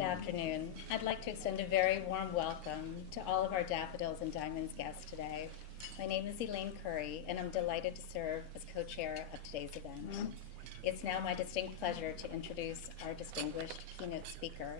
Good afternoon. I'd like to extend a very warm welcome to all of our Daffodils and Diamonds guests today. My name is Elaine Curry, and I'm delighted to serve as co-chair of today's event. It's now my distinct pleasure to introduce our distinguished keynote speaker.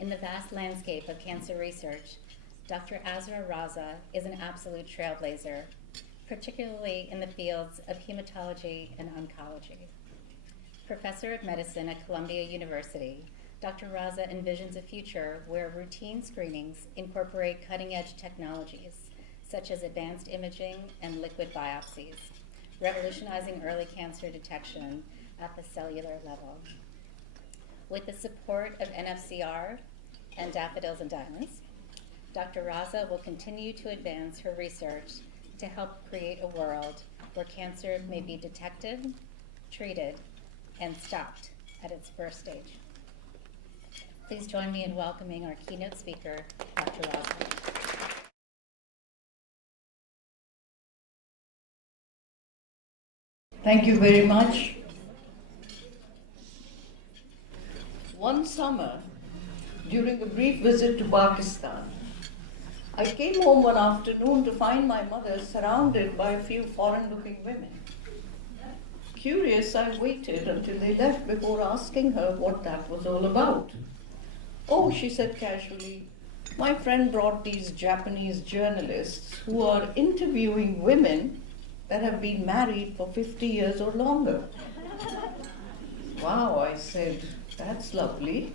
In the vast landscape of cancer research, Dr. Azra Raza is an absolute trailblazer, particularly in the fields of hematology and oncology. Professor of medicine at Columbia University, Dr. Raza envisions a future where routine screenings incorporate cutting-edge technologies, such as advanced imaging and liquid biopsies, revolutionizing early cancer detection at the cellular level. With the support of NFCR and Daffodils and Diamonds, Dr. Raza will continue to advance her research to help create a world where cancer may be detected, treated, and stopped at its first stage. Please join me in welcoming our keynote speaker, Dr. Raza. Thank you very much. One summer, during a brief visit to Pakistan, I came home one afternoon to find my mother surrounded by a few foreign-looking women. Curious, I waited until they left before asking her what that was all about. "Oh," she said casually, "my friend brought these Japanese journalists who are interviewing women that have been married for 50 years or longer." "Wow," I said, "that's lovely.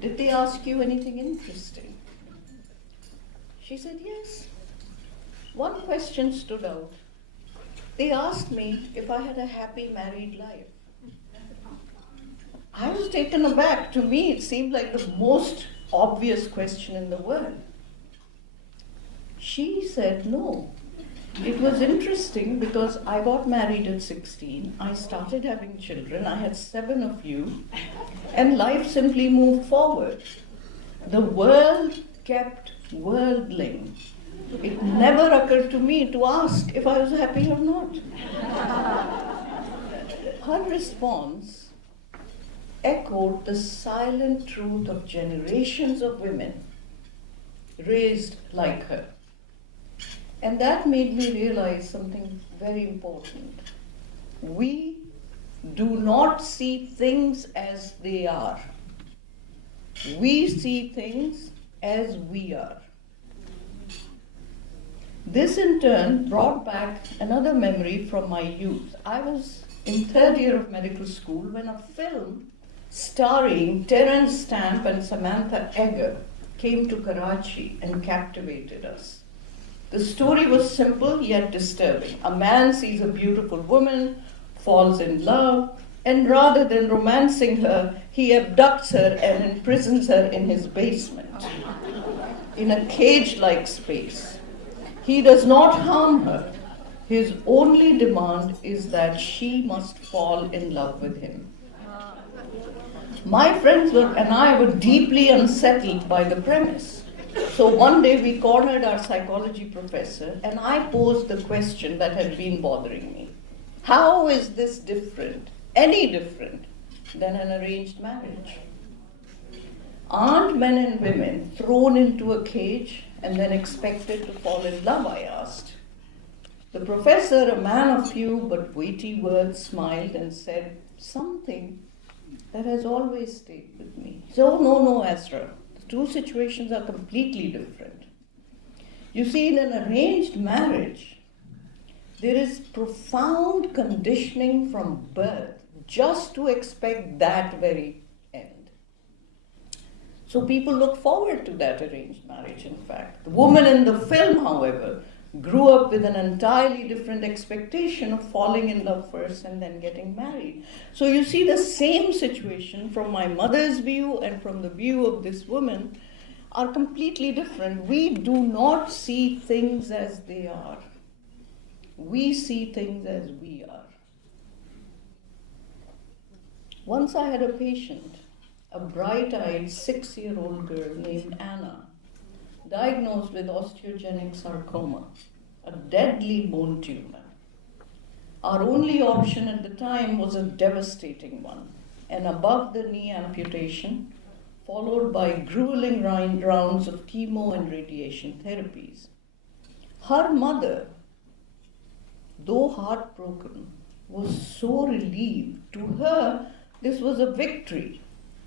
Did they ask you anything interesting?" She said, "Yes. One question stood out. They asked me if I had a happy married life." I was taken aback. To me, it seemed like the most obvious question in the world. She said, "No. It was interesting because I got married at 16. I started having children. I had 7 of you. And life simply moved forward. The world kept worldling. It never occurred to me to ask if I was happy or not." Her response echoed the silent truth of generations of women raised like her. And that made me realize something very important. We do not see things as they are. We see things as we are. This in turn brought back another memory from my youth. I was in 3rd year of medical school when a film starring Terence Stamp and Samantha Egger came to Karachi and captivated us. The story was simple yet disturbing. A man sees a beautiful woman, falls in love, and rather than romancing her, he abducts her and imprisons her in his basement, in a cage-like space. He does not harm her. His only demand is that she must fall in love with him. My friends and I were deeply unsettled by the premise. So one day we cornered our psychology professor and I posed the question that had been bothering me. How is this different, any different, than an arranged marriage? Aren't men and women thrown into a cage and then expected to fall in love, I asked. The professor, a man of few but weighty words, smiled and said something that has always stayed with me. So, no, Azra. The two situations are completely different. You see, in an arranged marriage, there is profound conditioning from birth just to expect that very end. So people look forward to that arranged marriage, in fact. The woman in the film, however, grew up with an entirely different expectation of falling in love first and then getting married. So you see, the same situation from my mother's view and from the view of this woman are completely different. We do not see things as they are. We see things as we are. Once I had a patient, a bright-eyed 6-year-old girl named Anna, diagnosed with osteogenic sarcoma, a deadly bone tumor. Our only option at the time was a devastating one, an above-the-knee amputation followed by grueling rounds of chemo and radiation therapies. Her mother, though heartbroken, was so relieved. To her, this was a victory.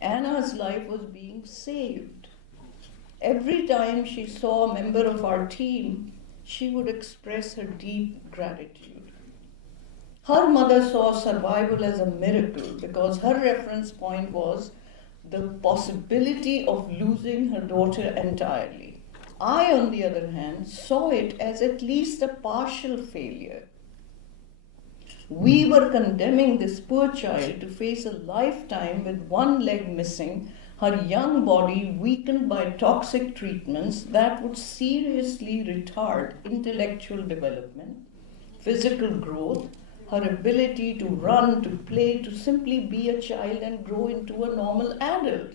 Anna's life was being saved. Every time she saw a member of our team, she would express her deep gratitude. Her mother saw survival as a miracle because her reference point was the possibility of losing her daughter entirely. I, on the other hand, saw it as at least a partial failure. We were condemning this poor child to face a lifetime with one leg missing, her young body weakened by toxic treatments that would seriously retard intellectual development, physical growth, her ability to run, to play, to simply be a child and grow into a normal adult.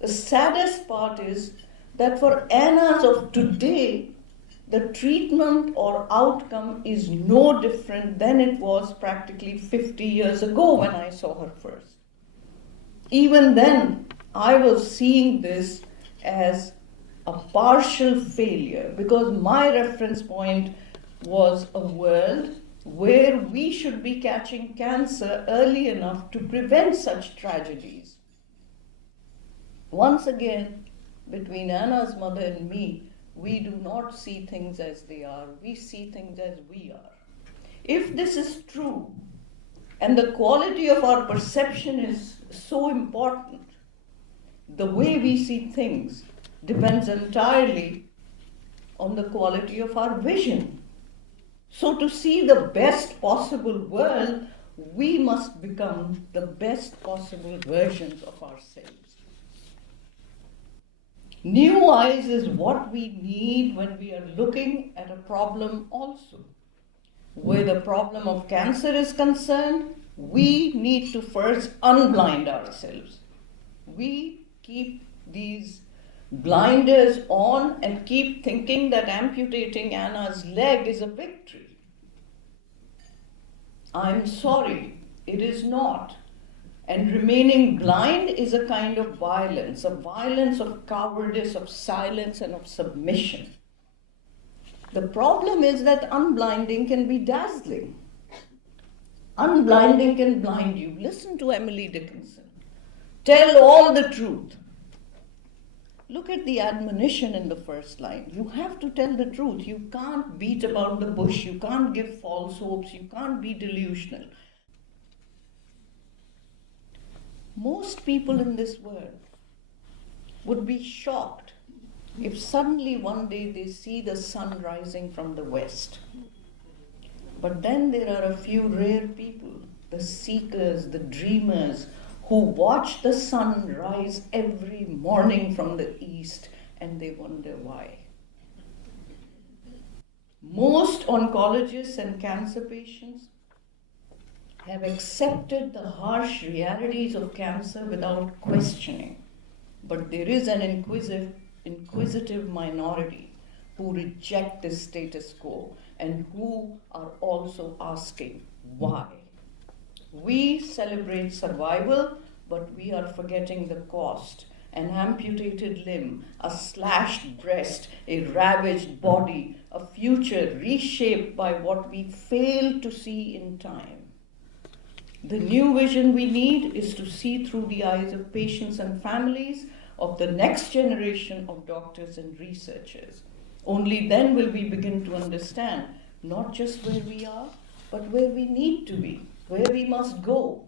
The saddest part is that for Annas of today, the treatment or outcome is no different than it was practically 50 years ago when I saw her first. Even then, I was seeing this as a partial failure because my reference point was a world where we should be catching cancer early enough to prevent such tragedies. Once again, between Anna's mother and me, we do not see things as they are, we see things as we are. If this is true, and the quality of our perception is so important, the way we see things depends entirely on the quality of our vision. So to see the best possible world, we must become the best possible versions of ourselves. New eyes is what we need when we are looking at a problem also. Where the problem of cancer is concerned, we need to first unblind ourselves. We keep these blinders on and keep thinking that amputating Anna's leg is a victory. I'm sorry, it is not. And remaining blind is a kind of violence, a violence of cowardice, of silence, and of submission. The problem is that unblinding can be dazzling. Unblinding can blind you. Listen to Emily Dickinson. Tell all the truth. Look at the admonition in the first line. You have to tell the truth. You can't beat about the bush. You can't give false hopes. You can't be delusional. Most people in this world would be shocked if suddenly one day they see the sun rising from the west. But then there are a few rare people, the seekers, the dreamers, who watch the sun rise every morning from the east and they wonder why. Most oncologists and cancer patients have accepted the harsh realities of cancer without questioning. But there is an inquisitive minority who reject the status quo and who are also asking why. We celebrate survival, but we are forgetting the cost. An amputated limb, a slashed breast, a ravaged body, a future reshaped by what we fail to see in time. The new vision we need is to see through the eyes of patients and families of the next generation of doctors and researchers. Only then will we begin to understand not just where we are, but where we need to be, where we must go.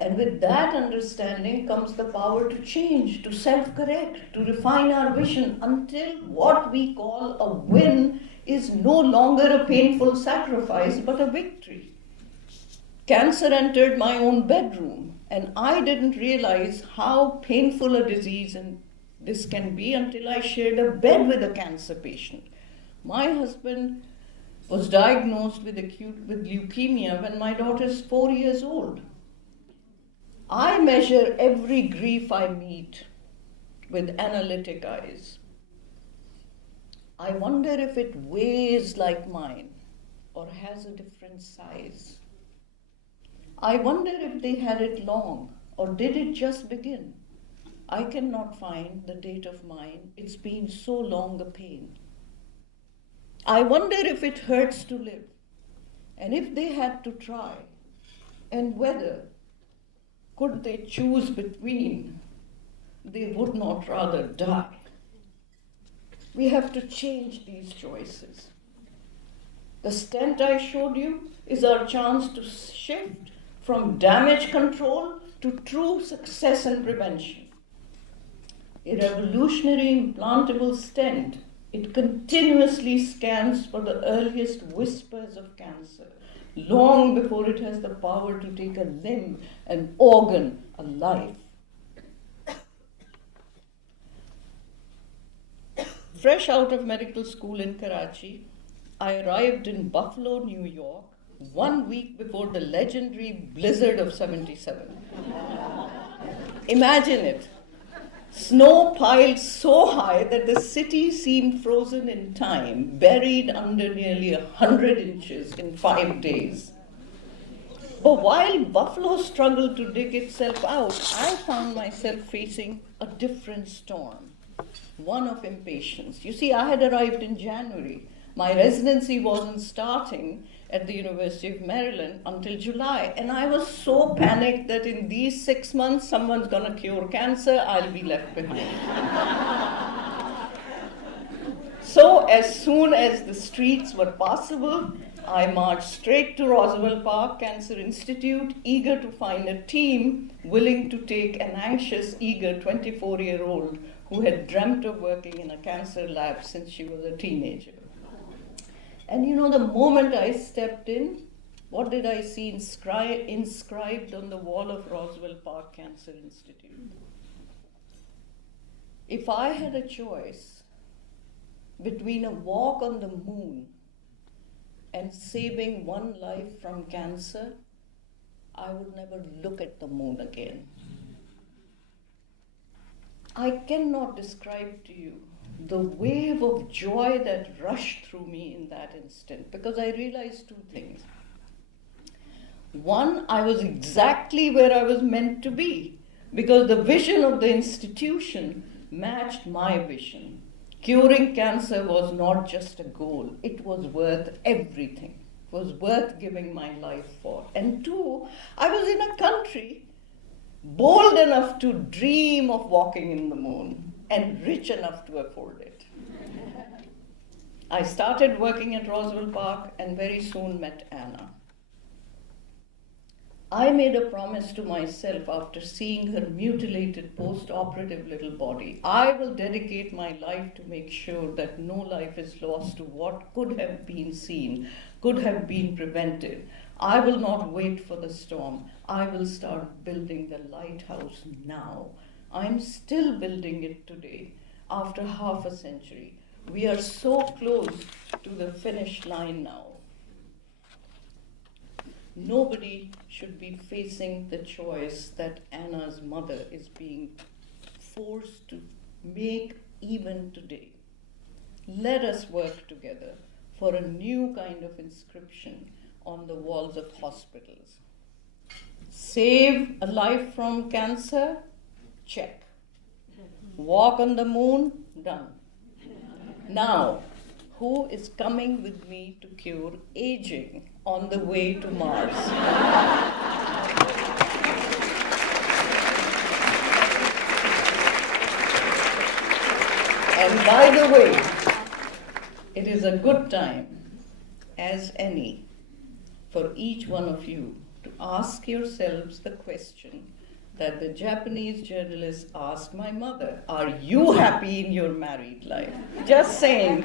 And with that understanding comes the power to change, to self-correct, to refine our vision until what we call a win is no longer a painful sacrifice, but a victory. Cancer entered my own bedroom, and I didn't realize how painful a disease this can be until I shared a bed with a cancer patient. My husband was diagnosed with leukemia when my daughter is 4 years old. I measure every grief I meet with analytic eyes. I wonder if it weighs like mine or has a different size. I wonder if they had it long Or did it just begin? I cannot find the date of mine. It's been so long a pain. I wonder if it hurts to live, and if they had to try, and whether could they choose between, they would not rather die. We have to change these choices. The stent I showed you is our chance to shift from damage control to true success and prevention. A revolutionary implantable stent, it continuously scans for the earliest whispers of cancer, long before it has the power to take a limb, an organ, a life. Fresh out of medical school in Karachi, I arrived in Buffalo, New York, 1 week before the legendary blizzard of '77. Imagine it. Snow piled so high that the city seemed frozen in time, buried under nearly 100 inches in 5 days. But while Buffalo struggled to dig itself out, I found myself facing a different storm, one of impatience. You see, I had arrived in January. My residency wasn't starting at the University of Maryland until July, and I was so panicked that in these 6 months, someone's gonna cure cancer, I'll be left behind. So as soon as the streets were passable, I marched straight to Roswell Park Cancer Institute, eager to find a team willing to take an anxious, eager 24-year-old who had dreamt of working in a cancer lab since she was a teenager. And you know, the moment I stepped in, what did I see inscribed on the wall of Roswell Park Cancer Institute? If I had a choice between a walk on the moon and saving one life from cancer, I would never look at the moon again. I cannot describe to you the wave of joy that rushed through me in that instant, because I realized 2 things. One, I was exactly where I was meant to be, because the vision of the institution matched my vision. Curing cancer was not just a goal, it was worth everything. It was worth giving my life for. And 2, I was in a country bold enough to dream of walking in the moon and rich enough to afford it. I started working at Roswell Park and very soon met Anna. I made a promise to myself after seeing her mutilated post-operative little body. I will dedicate my life to make sure that no life is lost to what could have been seen, could have been prevented. I will not wait for the storm. I will start building the lighthouse now. I'm still building it today, after half a century. We are so close to the finish line now. Nobody should be facing the choice that Anna's mother is being forced to make even today. Let us work together for a new kind of inscription on the walls of hospitals. Save a life from cancer? Check. Walk on the moon? Done. Now, who is coming with me to cure aging on the way to Mars? And by the way, it is a good time, as any, for each one of you to ask yourselves the question that the Japanese journalist asked my mother: are you happy in your married life? Just saying.